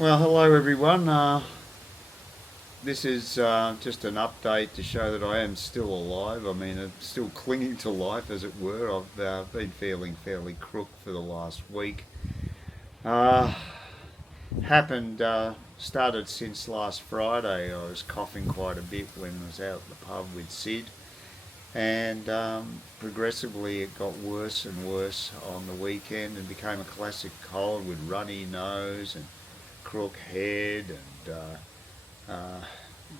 Well, hello everyone. This is just an update to show that I am still alive. I mean, I'm still clinging to life, as it were. I've been feeling fairly crook for the last week. Uh, started since last Friday. I was coughing quite a bit when I was out at the pub with Sid, and progressively it got worse and worse on the weekend and became a classic cold with runny nose and crook head and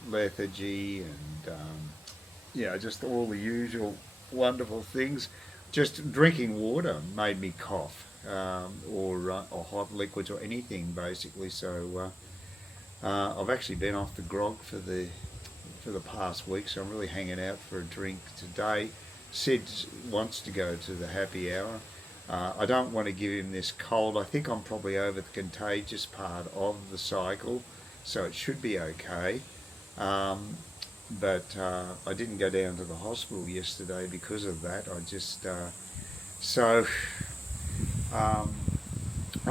lethargy and just all the usual wonderful things. Just drinking water made me cough, or hot liquids or anything basically. So I've actually been off the grog for the past week, so I'm really hanging out for a drink today. Sid wants to go to the happy hour. I don't want to give him this cold. I think I'm probably over the contagious part of the cycle, so it should be okay. But I didn't go down to the hospital yesterday because of that. So I'm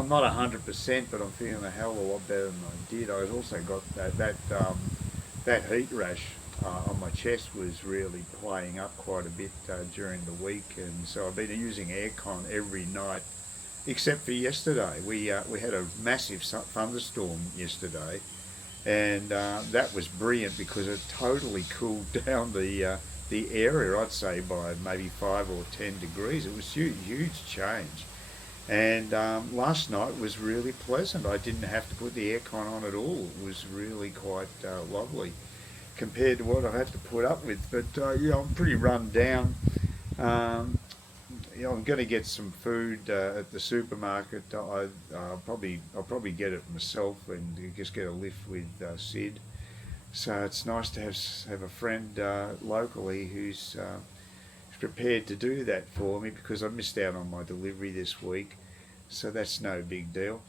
not 100%, but I'm feeling a hell of a lot better than I did. I also got that heat rash on my chest was really playing up quite a bit during the week, and so I've been using aircon every night, except for yesterday. We had a massive thunderstorm yesterday, and that was brilliant because it totally cooled down the area. I'd say by maybe 5 or 10 degrees. It was huge change. And last night was really pleasant. I didn't have to put the aircon on at all. It was really quite lovely compared to what I have to put up with. But I'm pretty run down. I'm going to get some food at the supermarket. I'll probably get it myself and just get a lift with Sid. So it's nice to have a friend locally who's prepared to do that for me, because I missed out on my delivery this week. So that's no big deal.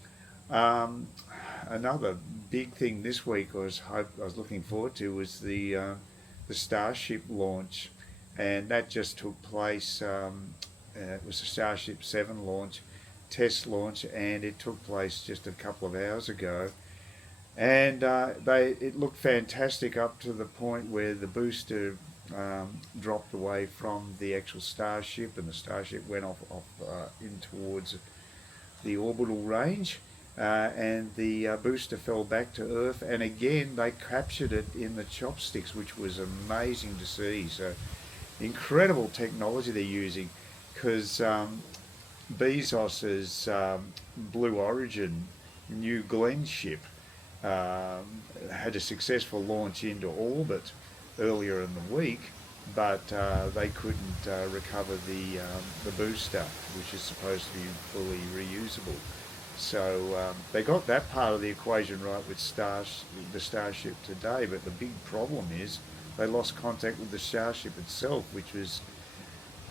Another big thing this week I was looking forward to was the Starship launch, and that just took place. It was a Starship 7 launch, test launch, and it took place just a couple of hours ago. And it looked fantastic up to the point where the booster dropped away from the actual Starship, and the Starship went off in towards the orbital range, and the booster fell back to Earth, and again they captured it in the chopsticks, which was amazing to see. So incredible technology they're using, because Bezos's Blue Origin New Glenn ship had a successful launch into orbit earlier in the week, but they couldn't recover the booster, which is supposed to be fully reusable. So they got that part of the equation right with the Starship today, but the big problem is they lost contact with the Starship itself, which was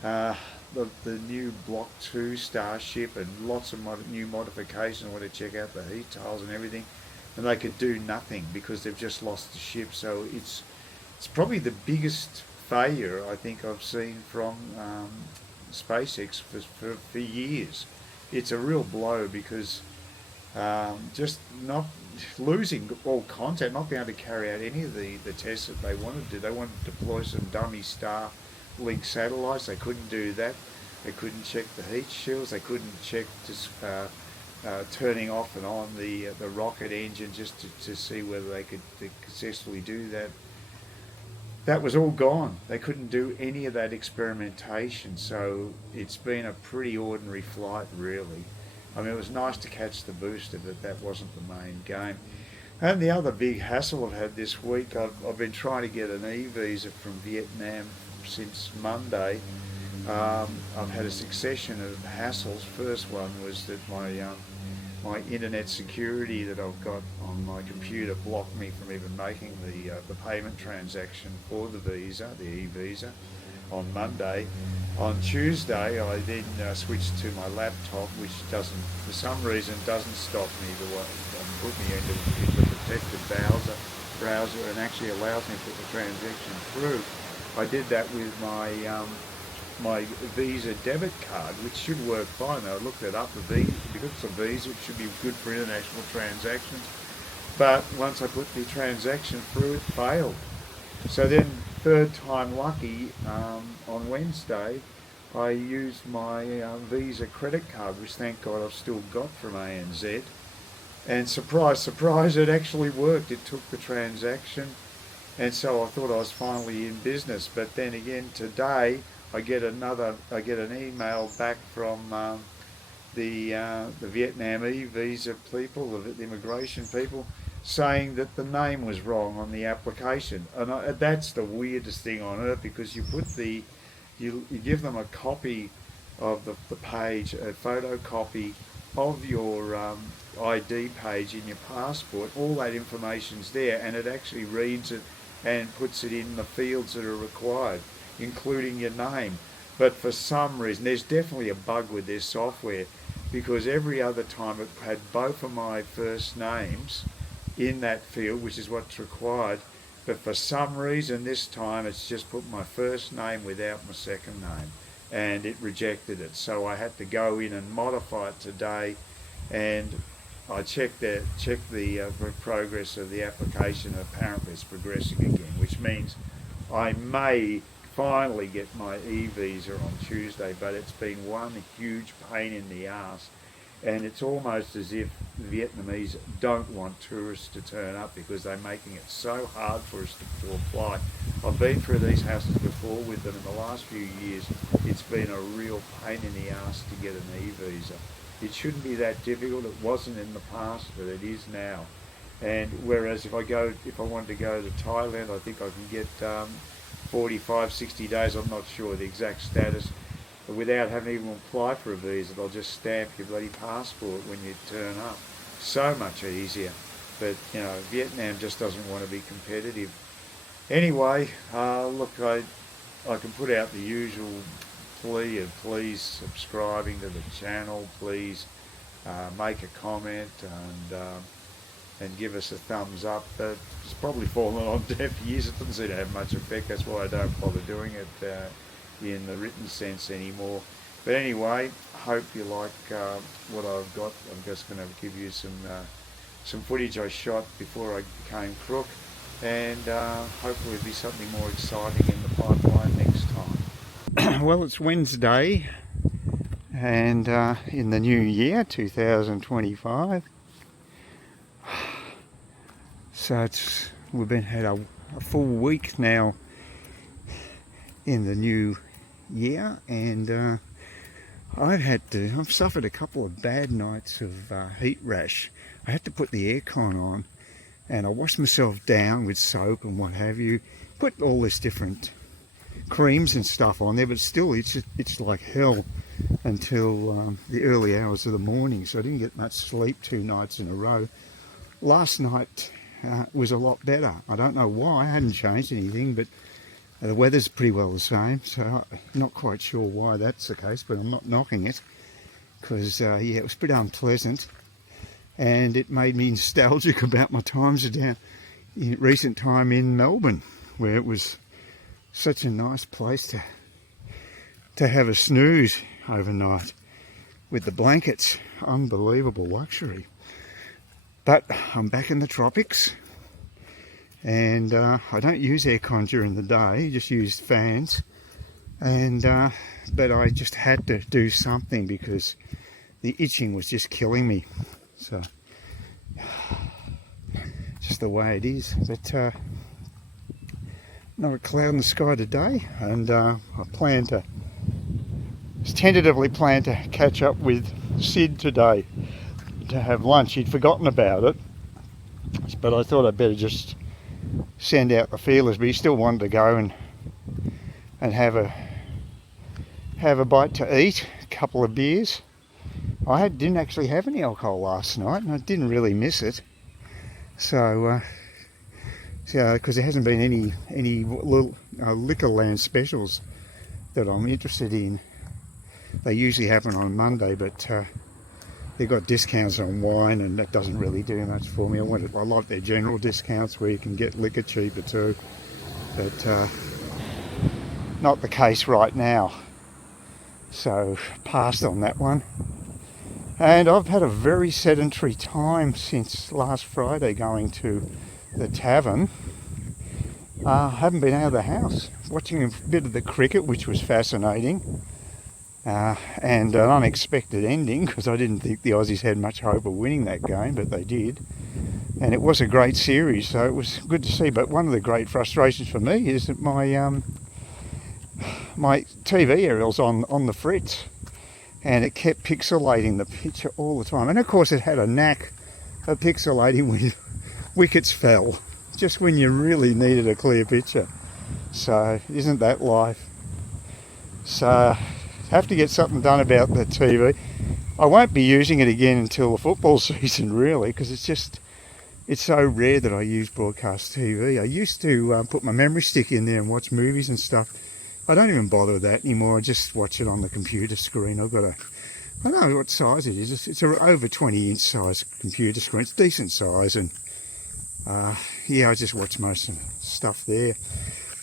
the new Block 2 Starship, and lots of new modifications. I want to check out the heat tiles and everything, and they could do nothing because they've just lost the ship. So it's probably the biggest failure I think I've seen from SpaceX for years. It's a real blow, because just not losing all contact, not being able to carry out any of the tests that they wanted to do. They wanted to deploy some dummy Starlink satellites. They couldn't do that. They couldn't check the heat shields. They couldn't check just turning off and on the rocket engine just to see whether they could successfully do that. That was all gone. They couldn't do any of that experimentation, so it's been a pretty ordinary flight, really. I mean, it was nice to catch the booster, but that wasn't the main game. And the other big hassle I've had this week, I've been trying to get an e-visa from Vietnam since Monday. I've had a succession of hassles. First one was that my internet security that I've got on my computer blocked me from even making the payment transaction for the visa, the e-visa, on Monday. On Tuesday, I then switched to my laptop, which for some reason, doesn't stop me put me into the protected browser and actually allows me to put the transaction through. I did that with my my Visa debit card, which should work fine. I looked it up, the Visa, because it's a Visa, it should be good for international transactions. But once I put the transaction through, it failed. So then, third time lucky, on Wednesday, I used my Visa credit card, which thank God I've still got from ANZ. And surprise, surprise, it actually worked. It took the transaction. And so I thought I was finally in business. But then again, today, I get an email back from the Vietnamese visa people, the immigration people, saying that the name was wrong on the application. And that's the weirdest thing on earth, because you give them a copy of the page, a photocopy of your ID page in your passport. All that information's there, and it actually reads it and puts it in the fields that are required, including your name. But for some reason, there's definitely a bug with this software, because every other time it had both of my first names in that field, which is what's required, but for some reason this time it's just put my first name without my second name, and it rejected it. So I had to go in and modify it today, and I checked the progress of the application. Apparently it's progressing again, which means I may finally get my e-visa on Tuesday, but it's been one huge pain in the ass. And it's almost as if the Vietnamese don't want tourists to turn up, because they're making it so hard for us to apply. I've been through these houses before with them in the last few years. It's been a real pain in the ass to get an e-visa. It shouldn't be that difficult. It wasn't in the past, but it is now. And whereas if I wanted to go to Thailand, I think I can get 45, 60 days, I'm not sure the exact status, without having to even apply for a visa. They'll just stamp your bloody passport when you turn up. So much easier. But, Vietnam just doesn't want to be competitive. Anyway, look, I can put out the usual plea of please subscribing to the channel, please make a comment and give us a thumbs up. It's probably fallen on deaf ears. It doesn't seem to have much effect. That's why I don't bother doing it in the written sense anymore. But anyway, hope you like what I've got. I'm just going to give you some footage I shot before I became crook, and hopefully there'll be something more exciting in the pipeline next time. Well, it's Wednesday, and in the new year 2025. So we've had a full week now in the new year, and I've suffered a couple of bad nights of heat rash. I had to put the aircon on, and I washed myself down with soap and what have you, put all this different creams and stuff on there, but still it's like hell until the early hours of the morning. So I didn't get much sleep 2 nights in a row. Last night was a lot better. I don't know why. I hadn't changed anything, but the weather's pretty well the same, so I'm not quite sure why that's the case, but I'm not knocking it, because it was pretty unpleasant, and it made me nostalgic about my times down in recent time in Melbourne, where it was such a nice place to have a snooze overnight with the blankets. Unbelievable luxury. But I'm back in the tropics, and I don't use aircon during the day, just use fans, and but I just had to do something because the itching was just killing me. So just the way it is. But not a cloud in the sky today, and I tentatively plan to catch up with Sid today to have lunch. He'd forgotten about it, but I thought I'd better just send out the feelers. But he still wanted to go and have a bite to eat, a couple of beers. I didn't actually have any alcohol last night, and I didn't really miss it. So because there hasn't been any little Liquorland specials that I'm interested in. They usually happen on Monday, but they've got discounts on wine, and that doesn't really do much for me. I like their general discounts where you can get liquor cheaper too, but not the case right now. so passed on that one. And I've had a very sedentary time since last Friday going to the tavern. I haven't been out of the house, watching a bit of the cricket, which was fascinating, and an unexpected ending, because I didn't think the Aussies had much hope of winning that game, but they did. And it was a great series, so it was good to see. But one of the great frustrations for me is that my my TV aerial's on the fritz, and it kept pixelating the picture all the time. And of course it had a knack of pixelating when wickets fell, just when you really needed a clear picture. So isn't that life? So have to get something done about the TV. I won't be using it again until the football season, really, because it's so rare that I use broadcast TV. I used to put my memory stick in there and watch movies and stuff. I don't even bother with that anymore. I just watch it on the computer screen. I've got I don't know what size it is. It's an over 20-inch size computer screen. It's decent size, and yeah, I just watch most of the stuff there.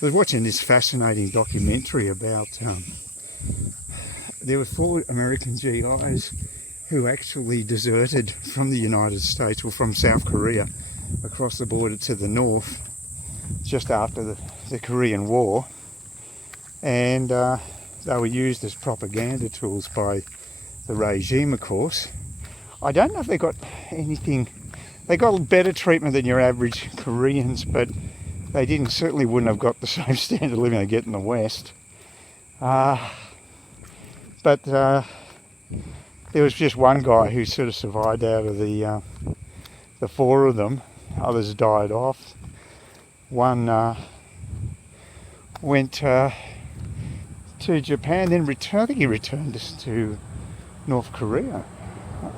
I was watching this fascinating documentary about there were 4 American GIs who actually deserted from the United States, or from South Korea, across the border to the north just after the Korean War, and they were used as propaganda tools by the regime, of course. I don't know if they got anything. They got better treatment than your average Koreans, but they certainly wouldn't have got the same standard of living they get in the West. But there was just one guy who sort of survived out of the 4 of them. Others died off. One went to Japan, then returned. I think he returned to North Korea.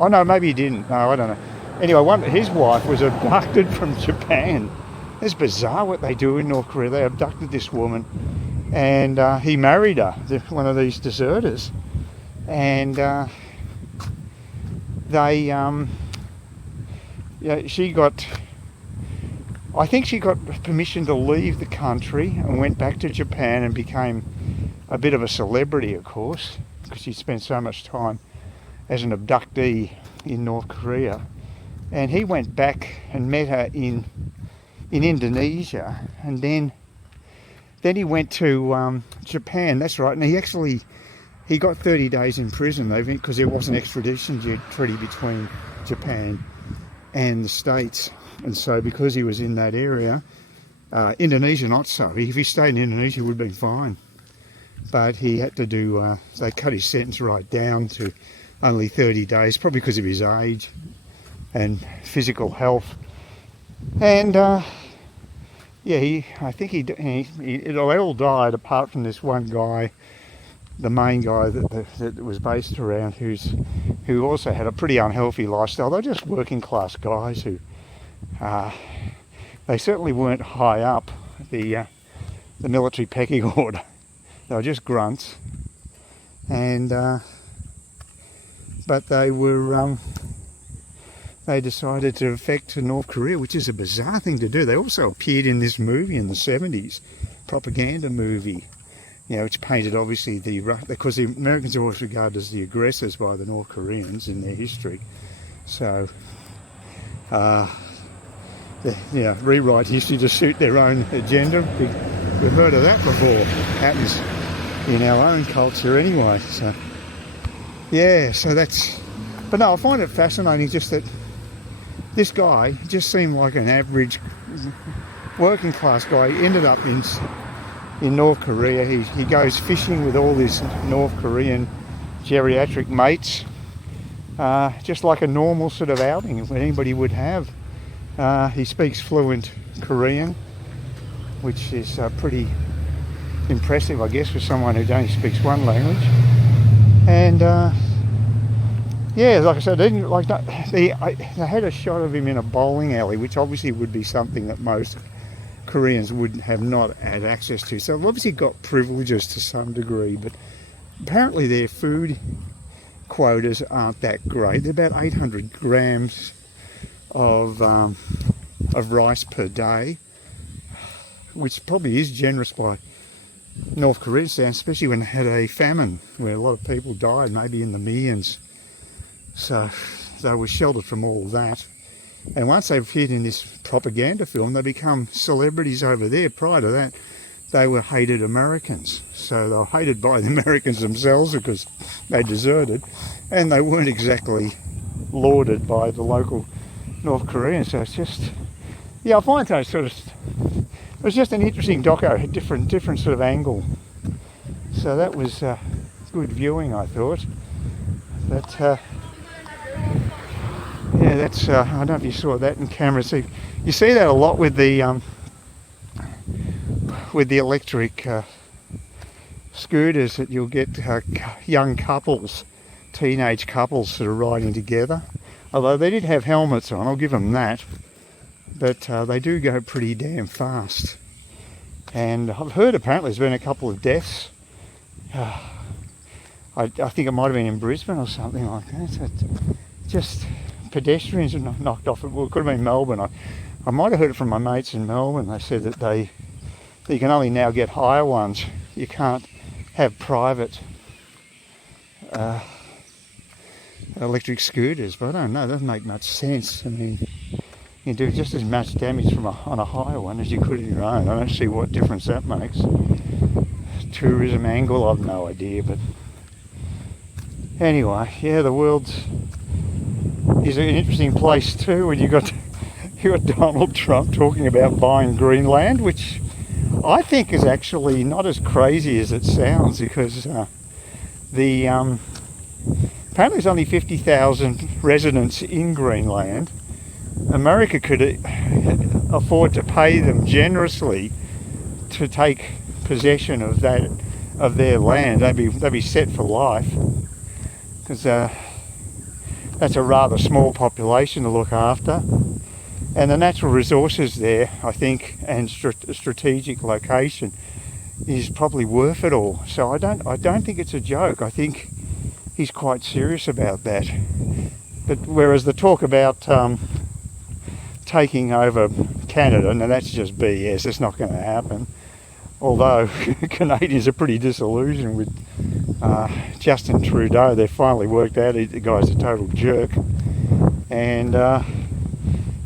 Oh no, maybe he didn't. No, I don't know. Anyway, his wife was abducted from Japan. It's bizarre what they do in North Korea. They abducted this woman, and he married her, one of these deserters. And I think she got permission to leave the country and went back to Japan and became a bit of a celebrity, of course, because she spent so much time as an abductee in North Korea. And he went back and met her in Indonesia, and then he went to Japan. That's right. And he got 30 days in prison, because there was an extradition treaty between Japan and the States. And so because he was in that area, Indonesia not so. If he stayed in Indonesia, he would have been fine. But he had to do, they cut his sentence right down to only 30 days, probably because of his age and physical health. And yeah, I think they all died apart from this one guy, the main guy that was based around, who also had a pretty unhealthy lifestyle. They're just working class guys who they certainly weren't high up the military pecking order. They were just grunts, and but they were they decided to defect to North Korea, which is a bizarre thing to do. They also appeared in this movie in the 70s, propaganda movie, which painted obviously because the Americans are always regarded as the aggressors by the North Koreans in their history. So, rewrite history to suit their own agenda. We've heard of that before. Happens in our own culture anyway. So, yeah, so that's... But no, I find it fascinating just that this guy just seemed like an average working class guy. He ended up in North Korea. He goes fishing with all his North Korean geriatric mates, just like a normal sort of outing that anybody would have. He speaks fluent Korean, which is pretty impressive, I guess, for someone who only speaks one language. And yeah, like I said, they had a shot of him in a bowling alley, which obviously would be something that most Koreans would have not had access to. So they've obviously got privileges to some degree, but apparently their food quotas aren't that great. They're about 800 grams of rice per day, which probably is generous by North Korea, especially when they had a famine where a lot of people died, maybe in the millions. So they were sheltered from all of that. And once they appeared in this propaganda film, they become celebrities over there. Prior to that, they were hated Americans. So they were hated by the Americans themselves because they deserted, and they weren't exactly lauded by the local North Koreans. So it's just, yeah, I find those sort of, it was just an interesting doco, different sort of angle. So that was good viewing, I thought. But yeah, that's I don't know if you saw that in camera. So you see that a lot with the electric scooters, that you'll get young couples, teenage couples that are riding together. Although they did have helmets on, I'll give them that. But they do go pretty damn fast. And I've heard apparently there's been a couple of deaths. I think it might have been in Brisbane or something like that. So just pedestrians are knocked off. Well, it could have been Melbourne. I might have heard it from my mates in Melbourne. They said that you can only now get hire ones. You can't have private electric scooters. But I don't know, that doesn't make much sense. I mean, you do just as much damage on a hire one as you could in your own. I don't see what difference that makes. Tourism angle, I've no idea. But anyway, yeah, the world is an interesting place too when you got Donald Trump talking about buying Greenland, which I think is actually not as crazy as it sounds, because apparently there's only 50,000 residents in Greenland. America could afford to pay them generously to take possession of their land. They'd be set for life, because that's a rather small population to look after. And the natural resources there, I think, and strategic location is probably worth it all. So I don't think it's a joke. I think he's quite serious about that. But whereas the talk about taking over Canada, now that's just BS. It's not going to happen. Although Canadians are pretty disillusioned with Justin Trudeau. They've finally worked out the guy's a total jerk, and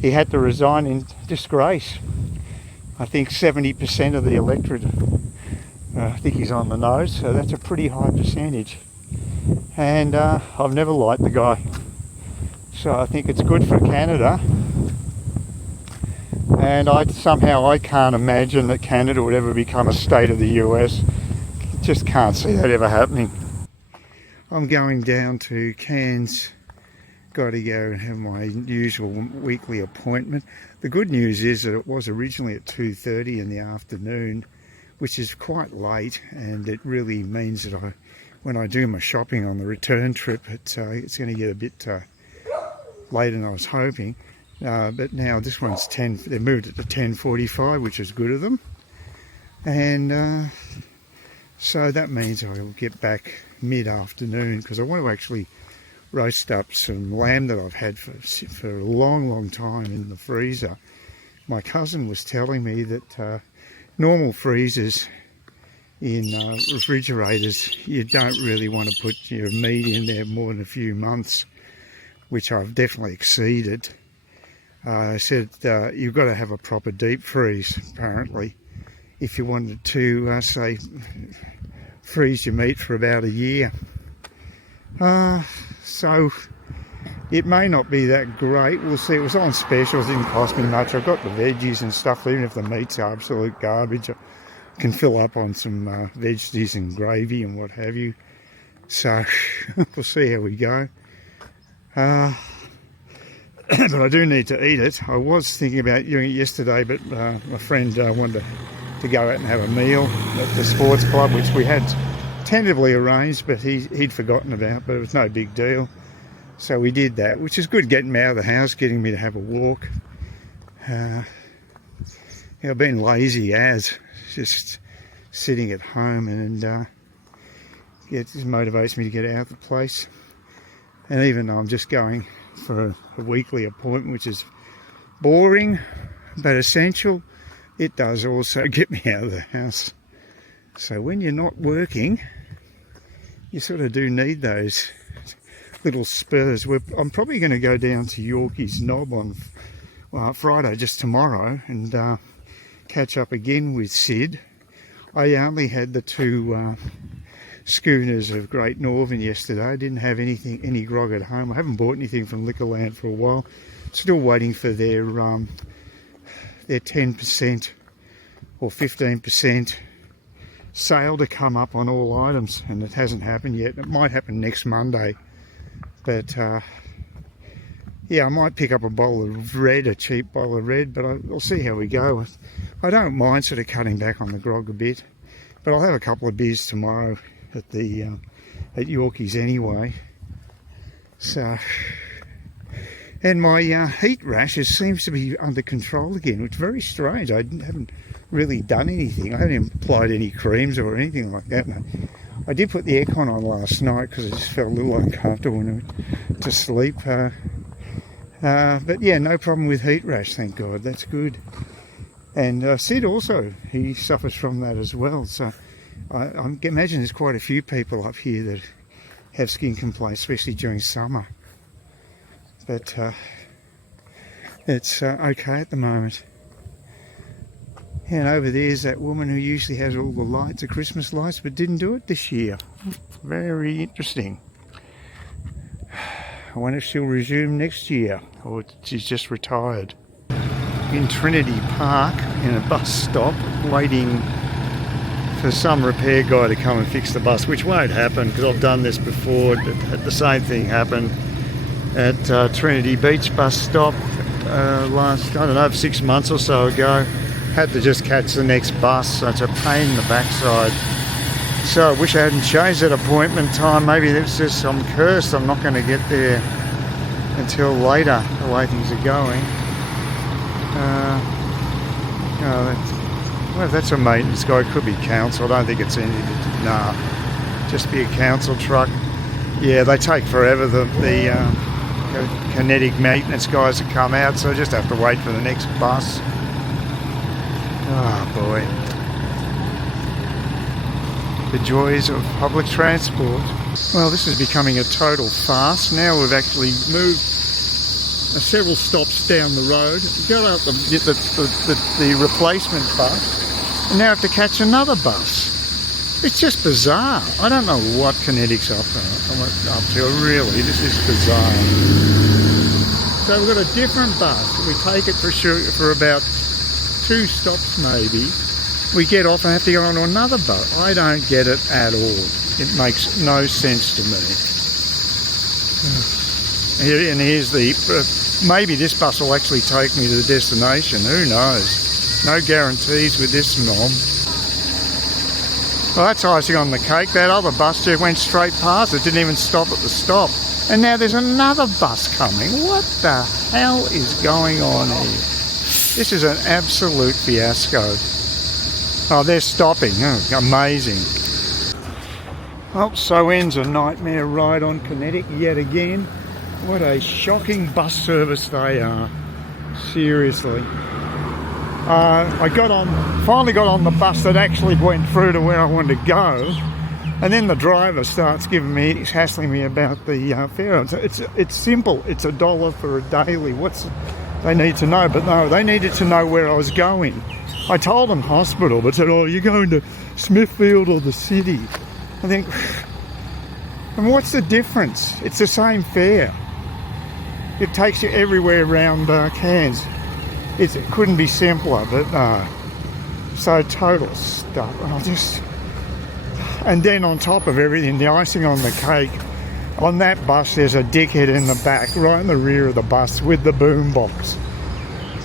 he had to resign in disgrace. I think 70% of the electorate, I think he's on the nose, so that's a pretty high percentage. And I've never liked the guy, so I think it's good for Canada. And I can't imagine that Canada would ever become a state of the US. Just can't see that ever happening. I'm going down to Cairns. Got to go and have my usual weekly appointment. The good news is that it was originally at 2:30 in the afternoon, which is quite late, and it really means that when I do my shopping on the return trip, it's going to get a bit later than I was hoping. But now this one's 10. They moved it to 10:45, which is good of them. And so that means I'll get back mid-afternoon, because I want to actually roast up some lamb that I've had for a long time in the freezer. My cousin was telling me that normal freezers in refrigerators, you don't really want to put your meat in there more than a few months, which I've definitely exceeded. I said you've got to have a proper deep freeze, apparently, if you wanted to, say, freeze your meat for about a year. So it may not be that great. We'll see. It was on special. It didn't cost me much. I've got the veggies and stuff. Even if the meat's absolute garbage, I can fill up on some veggies and gravy and what have you. So we'll see how we go. But I do need to eat it. I was thinking about doing it yesterday, but my friend wanted to go out and have a meal at the sports club, which we had tentatively arranged, but he'd forgotten about, but it was no big deal. So we did that, which is good, getting me out of the house, getting me to have a walk. I've been lazy as, just sitting at home, and it just motivates me to get out of the place. And even though I'm just going for a weekly appointment, which is boring but essential, it does also get me out of the house. So when you're not working, you sort of do need those little spurs. I'm probably going to go down to Yorkeys Knob on Friday, just tomorrow, and catch up again with Sid. I only had the two schooners of Great Northern yesterday. I didn't have any grog at home. I haven't bought anything from Liquorland for a while. Still waiting for their 10% or 15% sale to come up on all items, and it hasn't happened yet. It might happen next Monday, but yeah, I might pick up a bottle of red, a cheap bottle of red, but I'll see how we go. I don't mind sort of cutting back on the grog a bit, but I'll have a couple of beers tomorrow at the at Yorkeys anyway. So, and my heat rash seems to be under control again, which is very strange. I haven't really done anything. I haven't applied any creams or anything like that. I did put the aircon on last night because I just felt a little uncomfortable when I went to sleep. But yeah, no problem with heat rash, thank God. That's good. And Sid also, he suffers from that as well. So I imagine there's quite a few people up here that have skin complaints, especially during summer. But it's okay at the moment. And over there's that woman who usually has all the lights, the Christmas lights, but didn't do it this year. Very interesting. I wonder if she'll resume next year, or she's just retired. In Trinity Park, in a bus stop, waiting for some repair guy to come and fix the bus, which won't happen because I've done this before. The same thing happened at Trinity Beach bus stop last, I don't know, 6 months or so ago. Had to just catch the next bus, so it's a pain in the backside. So I wish I hadn't changed that appointment time. Maybe it's just I'm cursed. I'm not going to get there until later, the way things are going. Well, if that's a maintenance guy, it could be council. I don't think it's anything to, nah, just be a council truck. Yeah, they take forever, the Kinetic maintenance guys to come out, so I just have to wait for the next bus. Oh boy. The joys of public transport. Well, this is becoming a total farce. Now we've actually moved several stops down the road, got out the replacement bus, and now have to catch another bus. It's just bizarre. I don't know what Kinetic's up to. Really, this is bizarre. So we've got a different bus. We take it for about 2 stops maybe. We get off and have to go on to another bus. I don't get it at all. It makes no sense to me. And here's maybe this bus will actually take me to the destination. Who knows? No guarantees with this knob. Well, that's icing on the cake. That other bus just went straight past it. Didn't even stop at the stop. And now there's another bus coming. What the hell is going on here? This is an absolute fiasco. Oh, they're stopping. Oh, amazing. Well, so ends a nightmare ride on Kinetic yet again. What a shocking bus service they are. Seriously. I finally got on the bus that actually went through to where I wanted to go, and then the driver starts he's hassling me about the fare. It's simple. It's $1 for a daily. They need to know? But no, they needed to know where I was going. I told them hospital, but said, oh, you're going to Smithfield or the city. I think, and what's the difference? It's the same fare. It takes you everywhere around Cairns. It couldn't be simpler, but no. So total stuff. And then on top of everything, the icing on the cake, on that bus there's a dickhead in the back, right in the rear of the bus with the boombox.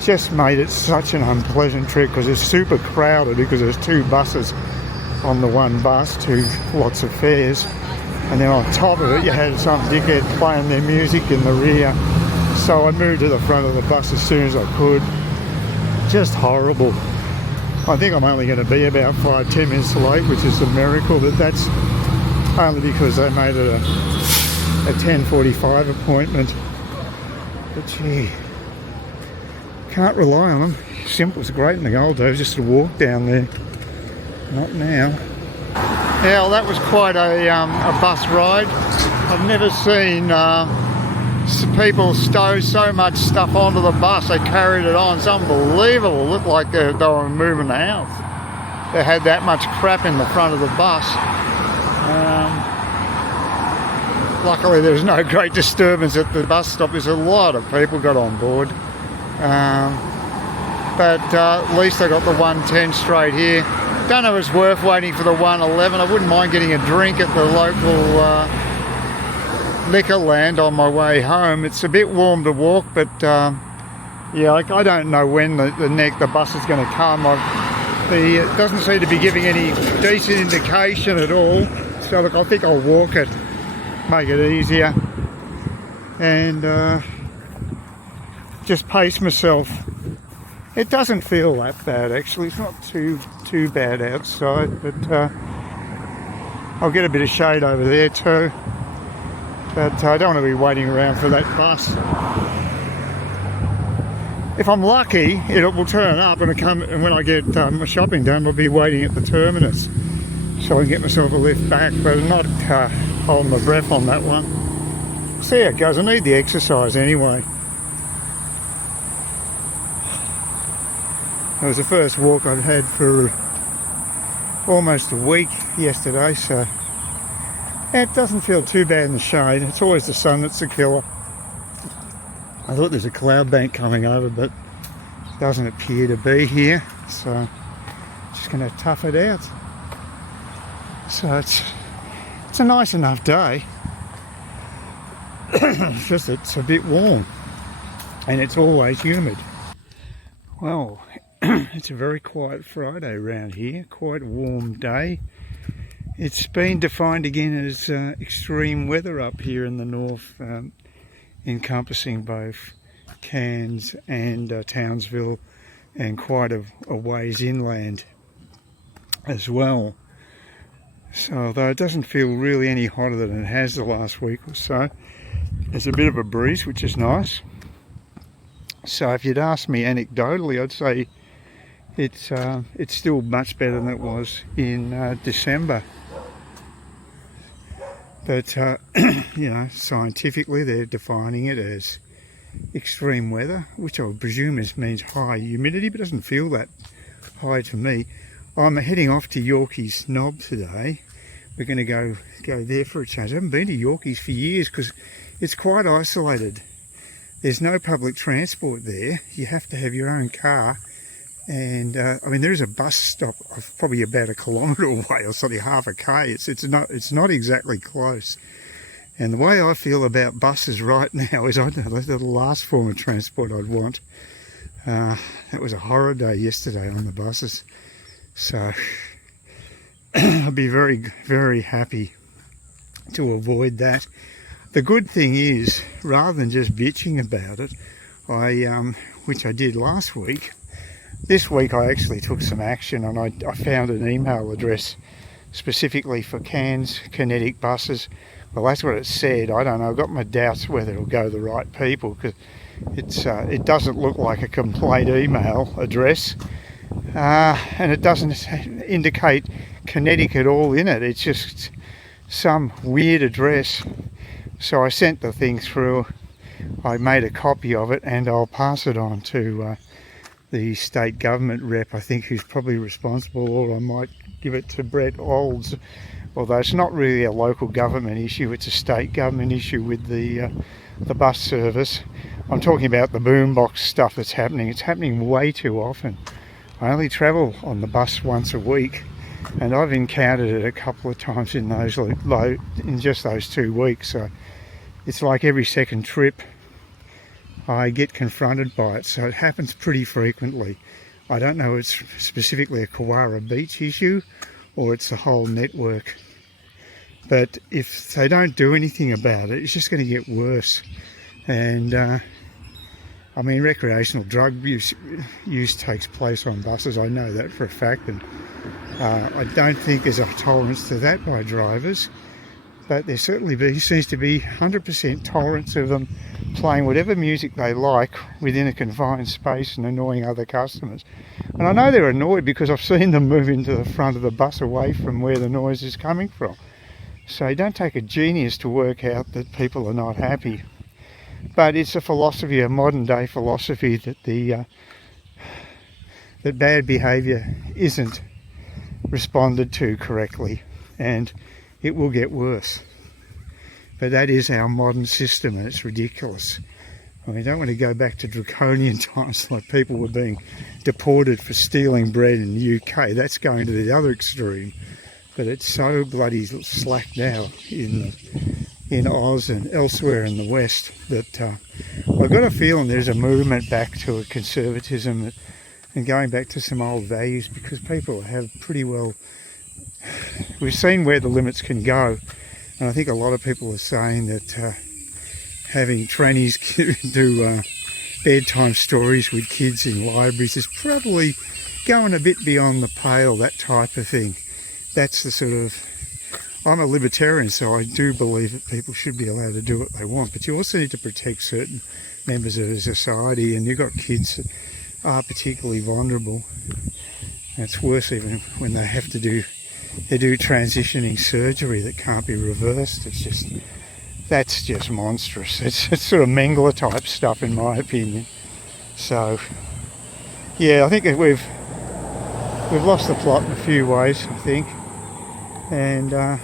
Just made it such an unpleasant trip because it's super crowded because there's 2 buses on the one bus, 2 lots of fares. And then on top of it you had some dickhead playing their music in the rear. So I moved to the front of the bus as soon as I could. Just horrible. I think I'm only going to be about 5-10 minutes late, which is a miracle, but that's only because they made it a 10:45 appointment. But gee, can't rely on them. Simple was great in the old days, just to walk down there. Not now. Yeah, well, that was quite a bus ride. I've never seen people stow so much stuff onto the bus. They carried it on. It's unbelievable. It looked like they were moving the house. They had that much crap in the front of the bus. Luckily there was no great disturbance at the bus stop. There's a lot of people got on board. But at least I got the 110 straight here. Don't know if it's worth waiting for the 111. I wouldn't mind getting a drink at the local liquor land on my way home. It's a bit warm to walk, but yeah, I don't know when the bus is going to come. It doesn't seem to be giving any decent indication at all. So look, I think I'll walk it, make it easier, and just pace myself. It doesn't feel that bad actually. It's not too bad outside, but I'll get a bit of shade over there too. But I don't want to be waiting around for that bus. If I'm lucky, it will turn up and when I get my shopping done, I'll be waiting at the terminus so I can get myself a lift back. But I'm not holding my breath on that one. See how it goes. I need the exercise anyway. It was the first walk I've had for almost a week yesterday, so it doesn't feel too bad in the shade. It's always the sun that's the killer. I thought there's a cloud bank coming over, but it doesn't appear to be here, so just going to tough it out. So it's a nice enough day. It's just it's a bit warm and it's always humid. Well, it's a very quiet Friday around here, quite a warm day. It's been defined again as extreme weather up here in the north, encompassing both Cairns and Townsville and quite a ways inland as well. So although it doesn't feel really any hotter than it has the last week or so, there's a bit of a breeze, which is nice. So if you'd ask me anecdotally, I'd say it's still much better than it was in December. But you know, scientifically they're defining it as extreme weather, which I would presume means high humidity, but doesn't feel that high to me. I'm heading off to Yorkeys Knob today. We're going to go there for a change. I haven't been to Yorkeys for years because it's quite isolated. There's no public transport there. You have to have your own car. And I mean, there is a bus stop of probably about 1 kilometre away, or something, half a k. It's not exactly close. And the way I feel about buses right now is, I don't know, they're the last form of transport I'd want. That was a horror day yesterday on the buses. So I'd be very, very happy to avoid that. The good thing is, rather than just bitching about it, which I did last week, this week I actually took some action, and I found an email address specifically for Cairns Kinetic buses. Well, that's what it said. I don't know. I've got my doubts whether it'll go to the right people, because it doesn't look like a complete email address, and it doesn't indicate Kinetic at all in it. It's just some weird address. So I sent the thing through. I made a copy of it, and I'll pass it on to the state government rep, I think, who's probably responsible, or I might give it to Brett Olds, although it's not really a local government issue, it's a state government issue with the bus service. I'm talking about the boombox stuff that's happening. It's happening way too often. I only travel on the bus once a week, and I've encountered it a couple of times in just those 2 weeks. So it's like every second trip I get confronted by it, so it happens pretty frequently. I don't know if it's specifically a Kowara Beach issue or it's the whole network, but if they don't do anything about it, it's just going to get worse. And I mean, recreational drug use takes place on buses, I know that for a fact, and I don't think there's a tolerance to that by drivers. but there certainly seems to be 100% tolerance of them playing whatever music they like within a confined space and annoying other customers. And I know they're annoyed because I've seen them move into the front of the bus away from where the noise is coming from. So don't take a genius to work out that people are not happy. But it's a philosophy, a modern day philosophy, that that bad behaviour isn't responded to correctly, and it will get worse. But that is our modern system, and it's ridiculous. I mean, I don't want to go back to draconian times like people were being deported for stealing bread in the UK. That's going to the other extreme. But it's so bloody slack now in Oz and elsewhere in the West that I've got a feeling there's a movement back to a conservatism and going back to some old values, because people have pretty well... We've seen where the limits can go, and I think a lot of people are saying that having trannies do bedtime stories with kids in libraries is probably going a bit beyond the pale, that type of thing. That's the sort of... I'm a libertarian, so I do believe that people should be allowed to do what they want, but you also need to protect certain members of society, and you've got kids that are particularly vulnerable. And it's worse even when they have to do transitioning surgery that can't be reversed. That's just monstrous. It's sort of Mengele type stuff, in my opinion. So yeah, I think we've lost the plot in a few ways, I think. And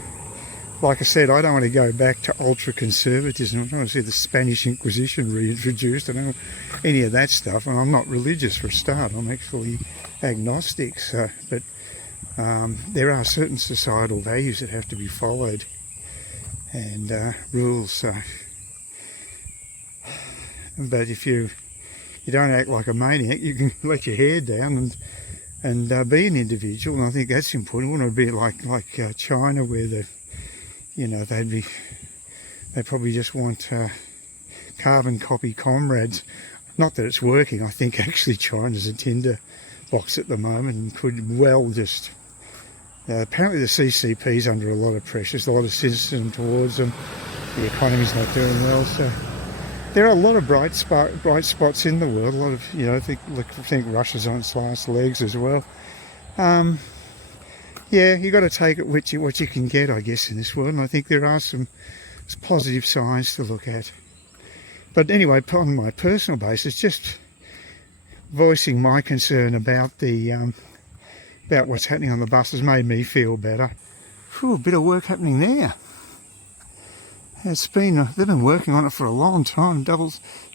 like I said, I don't want to go back to ultra-conservatism. I don't want to see the Spanish Inquisition reintroduced. I don't want any of that stuff. And I'm not religious for a start. I'm actually agnostic. So, but there are certain societal values that have to be followed, and rules. So, but if you don't act like a maniac, you can let your hair down and be an individual. And I think that's important. We want to be like China, where they probably just want carbon copy comrades. Not that it's working. I think actually China's a tinder box at the moment and could well just... apparently the CCP's under a lot of pressure. There's a lot of cynicism towards them. The economy's not doing well. So there are a lot of bright spots in the world. A lot of, I think Russia's on its last legs as well. Yeah, you got to take it what you can get, I guess, in this world. And I think there are some positive signs to look at. But anyway, on my personal basis, just voicing my concern about about what's happening on the bus has made me feel better. Phew, a bit of work happening there. They've been working on it for a long time.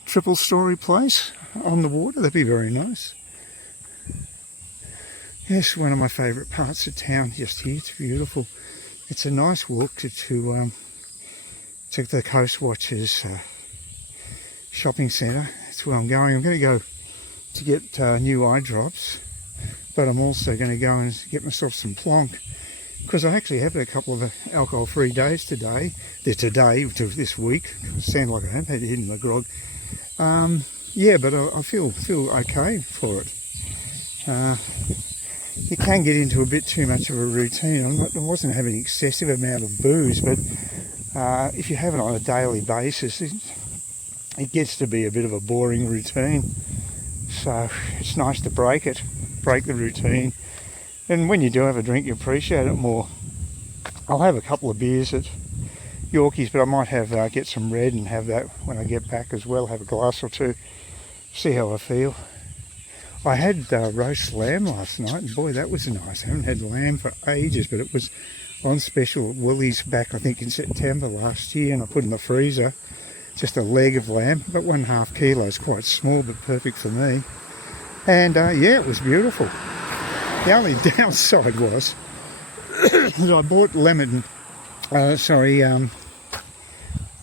Triple story place on the water. That'd be very nice. Yes, one of my favourite parts of town, just here. It's beautiful. It's a nice walk to the Coast Watchers shopping centre. That's where I'm going. I'm going to go to get new eye drops, but I'm also going to go and get myself some plonk, because I actually have a couple of alcohol-free days today. To this week. I sound like I have had it in the grog. Yeah, but I feel okay for it. You can get into a bit too much of a routine. I wasn't having an excessive amount of booze, but if you have it on a daily basis, it gets to be a bit of a boring routine. So it's nice to break the routine. And when you do have a drink, you appreciate it more. I'll have a couple of beers at Yorkeys, but I might have get some red and have that when I get back as well. Have a glass or two, see how I feel. I had roast lamb last night, and boy, that was nice. I haven't had lamb for ages, but it was on special at Woolies back, I think, in September last year, and I put it in the freezer. Just a leg of lamb, about 1.5 kilos, quite small, but perfect for me. And yeah, it was beautiful. The only downside was that I bought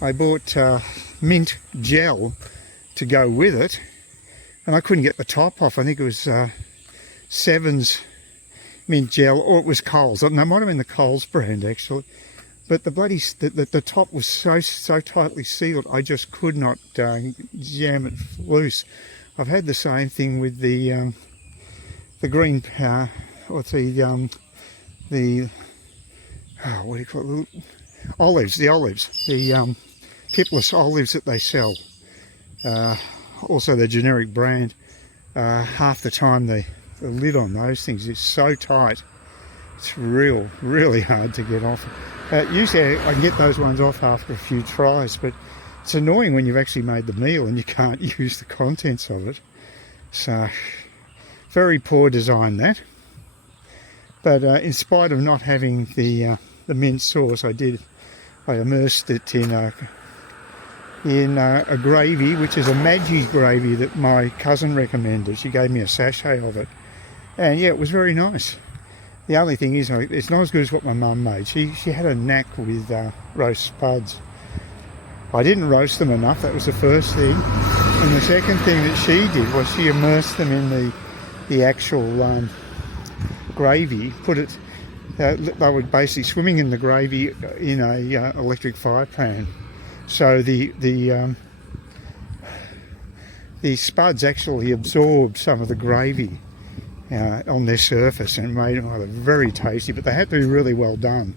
I bought mint gel to go with it, and I couldn't get the top off. I think it was Seven's mint gel, or it was Coles. No, it might have been the Coles brand actually. But the top was so tightly sealed, I just could not jam it loose. I've had the same thing with the green power, or what do you call it? olives, the pipless olives that they sell. Also the generic brand. Half the time the lid on those things is so tight, it's really hard to get off. Usually I can get those ones off after a few tries, but it's annoying when you've actually made the meal and you can't use the contents of it. So, very poor design that. But in spite of not having the mint sauce, I immersed it in a gravy, which is a Maggie's gravy that my cousin recommended. She gave me a sachet of it, and yeah, it was very nice. The only thing is, it's not as good as what my mum made. She had a knack with roast spuds. I didn't roast them enough, that was the first thing. And the second thing that she did was she immersed them in the actual gravy. They were basically swimming in the gravy in a electric fire pan. So the spuds actually absorbed some of the gravy on their surface, and made them very tasty. But they had to be really well done,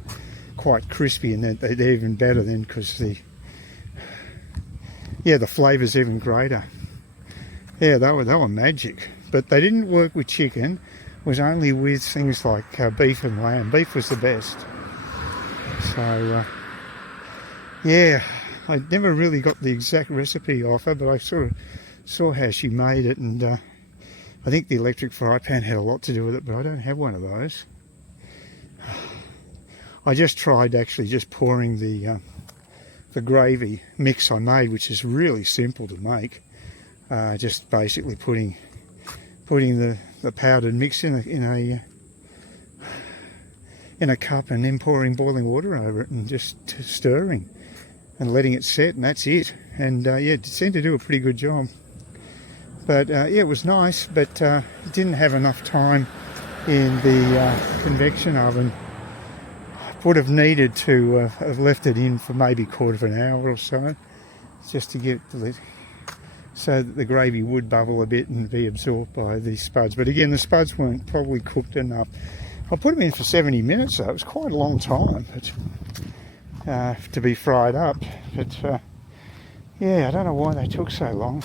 quite crispy, and they're even better then because the flavour's even greater. Yeah, they were magic. But they didn't work with chicken. It was only with things like beef and lamb. Beef was the best. So yeah, I never really got the exact recipe off her, but I sort of saw how she made it, and I think the electric fry pan had a lot to do with it, but I don't have one of those. I just tried actually just pouring the gravy mix I made, which is really simple to make. Just basically putting the powdered mix in a cup, and then pouring boiling water over it and just stirring and letting it set, and that's it. And yeah, it seemed to do a pretty good job. But yeah, it was nice, but it didn't have enough time in the convection oven. Would have needed to have left it in for maybe a quarter of an hour or so, just to get so that the gravy would bubble a bit and be absorbed by the spuds. But again, the spuds weren't probably cooked enough. I put them in for 70 minutes, though. It was quite a long time to be fried up. But yeah, I don't know why they took so long.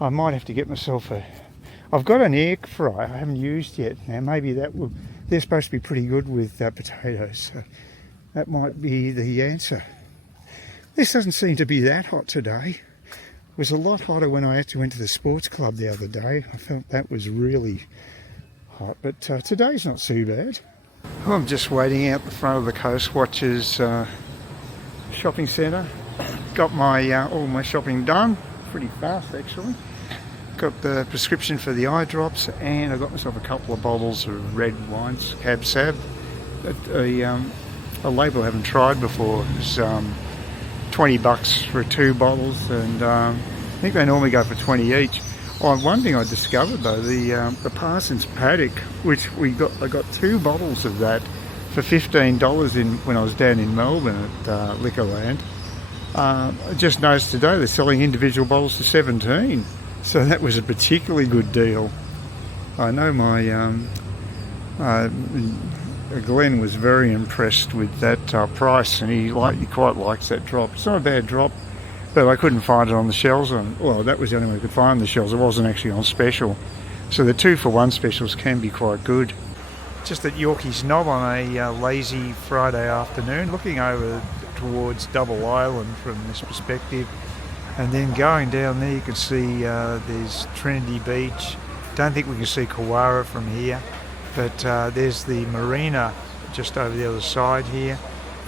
I might have to get myself I've got an air fryer I haven't used yet. Now maybe that will. They're supposed to be pretty good with potatoes, so that might be the answer. This doesn't seem to be that hot today. It was a lot hotter when I actually went to the sports club the other day. I felt that was really hot, but today's not too bad. Well, I'm just waiting out the front of the Coast Watchers shopping centre. Got my all my shopping done, pretty fast actually. Got the prescription for the eye drops, and I got myself a couple of bottles of red wines, Cab Sav. A label I haven't tried before. It's $20 for 2 bottles, and I think they normally go for 20 each. Oh, one thing I discovered though, the Parsons Paddock, which I got 2 bottles of that for $15 when I was down in Melbourne at Liquorland. I just noticed today they're selling individual bottles for 17. So that was a particularly good deal. I know my Glenn was very impressed with that price, and he quite likes that drop. It's not a bad drop, but I couldn't find it on the shelves. Well, that was the only way I could find the shelves. It wasn't actually on special. So the 2-for-1 specials can be quite good. Just at Yorkeys Knob on a lazy Friday afternoon, looking over towards Double Island from this perspective. And then going down there you can see there's Trinity Beach. Don't think we can see Kawara from here, but there's the marina just over the other side here.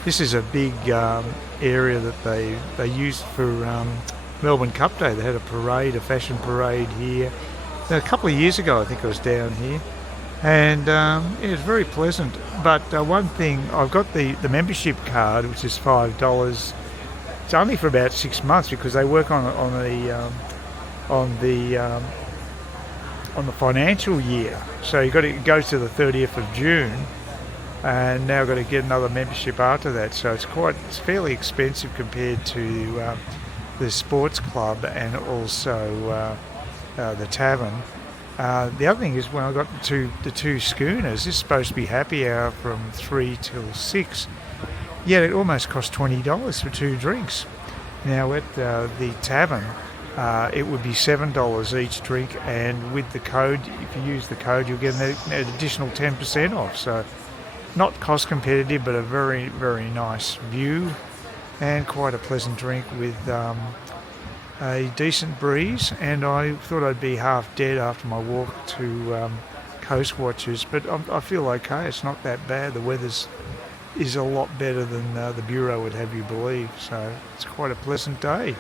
This is a big area that they used for Melbourne Cup Day. They had a fashion parade here. Now, a couple of years ago I think I was down here, and it was very pleasant. But one thing, I've got the membership card, which is $5. It's only for about 6 months because they work on the financial year. So it goes to the 30th of June, and now I've got to get another membership after that. So it's fairly expensive compared to the sports club and also the tavern. The other thing is when I got the two schooners, this is supposed to be happy hour from 3 till 6. Yeah, it almost cost $20 for 2 drinks. Now at the tavern, it would be $7 each drink, and with the code, if you use the code, you'll get an additional 10% off. So not cost competitive, but a very, very nice view and quite a pleasant drink with a decent breeze. And I thought I'd be half dead after my walk to Coast Watchers, but I feel okay. It's not that bad. The weather's is a lot better than the Bureau would have you believe. So it's quite a pleasant day.